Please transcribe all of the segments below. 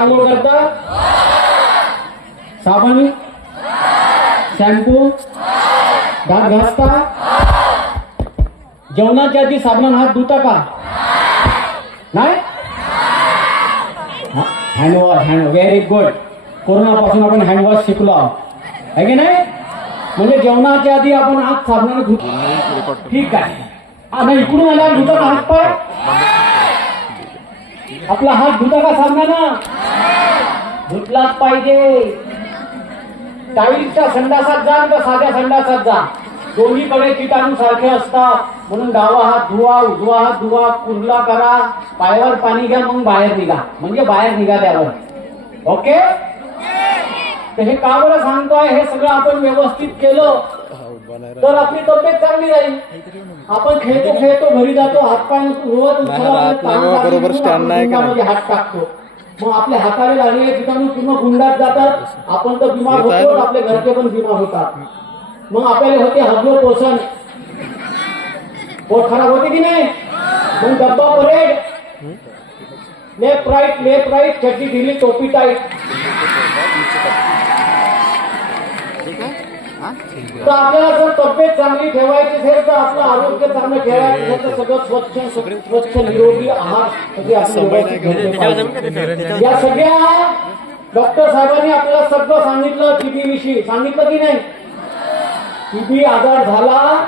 आंघोळ करता? साबण? शॅम्पू? दात घासता? जेवणाच्या आधी साबणाने हात धुता का? नाही? हँडवॉश हँड व्हेरी गुड कोरोनापासून आपण हँडवॉश शिकलो आहोत. है की नाही? म्हणजे जेवणाच्या आधी आपण हात साबणाने धुतो. ठीक आहे. आता इकडून आल्यावर धुता का हात पाय आपला हात धुता का साबणानं? धुतलाच पाहिजे. टाईलच्या संडासात जा का साध्या संडासात जा. दोन्हीकडे किटाणू सारखे असतात. म्हणून डावा हात धुवा उजवा हात धुवा कुर्ला करा. पायावर पाणी घ्या मग बाहेर निघा. म्हणजे बाहेर निघा त्यावर. ओके? तर हे का बरं सांगतोय? हे सगळं आपण व्यवस्थित केलं. तर आपली तब्येत चांगली राहील आपण खेळतो खेळतो घरी जातो हातपाय बरोबर नाही हात टाकतो. मग आपल्या हाताला लागलेले किटाणू किंवा गुंडात जातात. आपण तर बिमार होतो ना? आपले घरचे पण बिमार होतात. मग आपल्याला होते हजलो पोषण. पोट खराब होते की नाही? मग डब्बा parade. Left right left right चड्डी दिली टोपी टाईट तर आपल्याला जर तब्येत चांगली ठेवायची असेल तर आपलं आरोग्य चांगलं ठेवायचं असेल तर सगळं स्वच्छ स्वच्छ निरोगी आहार पाहिजे. या सगळ्या डॉक्टर साहेबांनी आपल्याला सगळं सांगितलं टीबी विषयी. सांगितलं की नाही? टीबी आजार झाला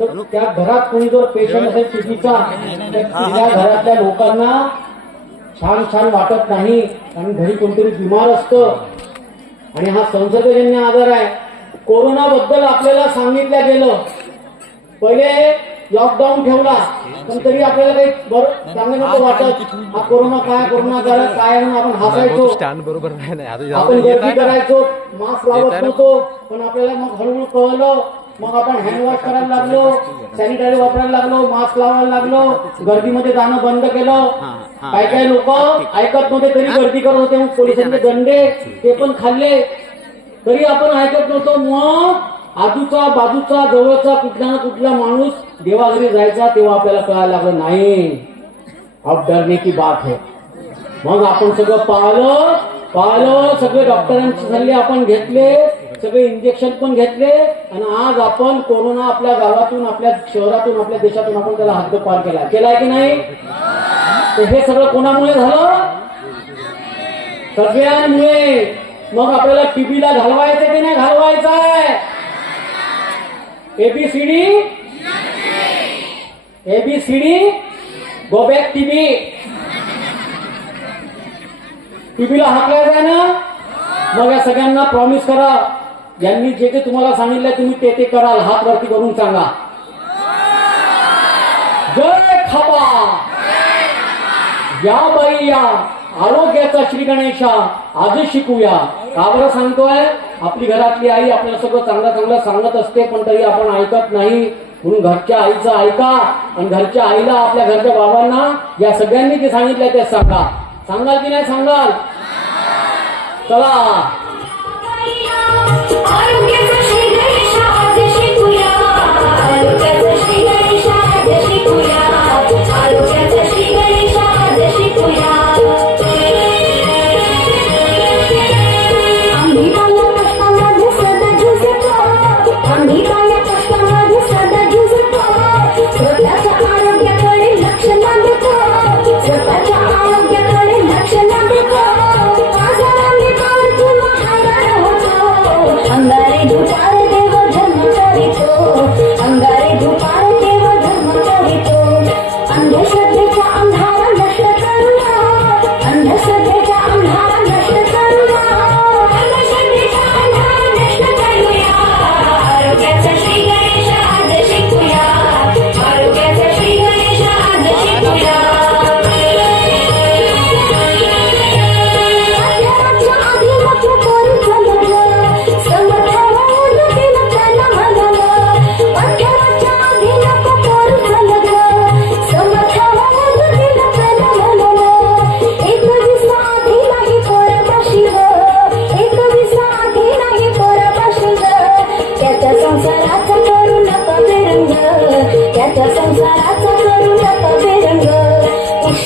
तर त्या घरात कोणी जर पेशंट असेल टीबीचा तर त्या घरातल्या लोकांना छान छान वाटत नाही. कारण घरी कोणतरी बिमार असतं. आणि हा संसर्गजन्य आजार आहे. कोरोना बद्दल आपल्याला सांगितलं गेलं. पहिले लॉकडाऊन ठेवला पण तरी आपल्याला काही बरं चांगलं नव्हतं वाटत. हा कोरोना काय कोरोना झाला काय म्हणून आपण हसायचो. स्टँड बरोबर नाही आपण गर्दी? करायचो मास्क लावत? नव्हतो पण आपल्याला मग हळूहळू कळलं. मग आपण हँडवॉश करायला लागलो सॅनिटायझर वापरायला लागलो मास्क लावायला लागलो गर्दीमध्ये जाणं बंद केलं. काही काही लोक ऐकत नव्हते तरी गर्दी करत होते मग पोलिसांचे दंडे ते पण खाल्ले. तरी आपण ऐकत नव्हतो. मग आजूचा बाजूचा जवळचा कुठला ना कुठला माणूस देवाघरी जायचा तेव्हा आपल्याला कळायला लागलं नाही अब डरने की बात है. मग आपण सगळं पाहिलं पाहिलं सगळे डॉक्टरांचे सल्ले आपण घेतले सगळे इंजेक्शन पण घेतले आणि आज आपण कोरोना आपल्या गावातून आपल्या शहरातून आपल्या देशातून आपण त्याला हद्दपार केला. केलाय की नाही? तर हे सगळं कोणामुळे झालं? सगळ्यांमुळे. मग आपल्याला टीबीला घालवायचं की नाही घालवायचं आहे A B C D A B C D go back TB टीबीला हाकलायचं आहे ना? मग या सगळ्यांना प्रॉमिस करा. यांनी जे जे तुम्हाला सांगितलं तुम्ही ते ते कराल. हात वरती करून सांगा. जय खपा. या बाई या. आरोग्याचा श्री गणेशा आजच शिकूया. का बरं सांगतोय? आपली घरातली आई आपल्याला सगळं चांगलं चांगलं सांगत असते पण तरी आपण ऐकत नाही. म्हणून घरच्या आईचं ऐका आणि घरच्या आईला आपल्या घरच्या बाबांना या सगळ्यांनी जे सांगितलं ते सांगा. सांगाल की नाही सांगाल? चला.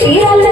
Míralo.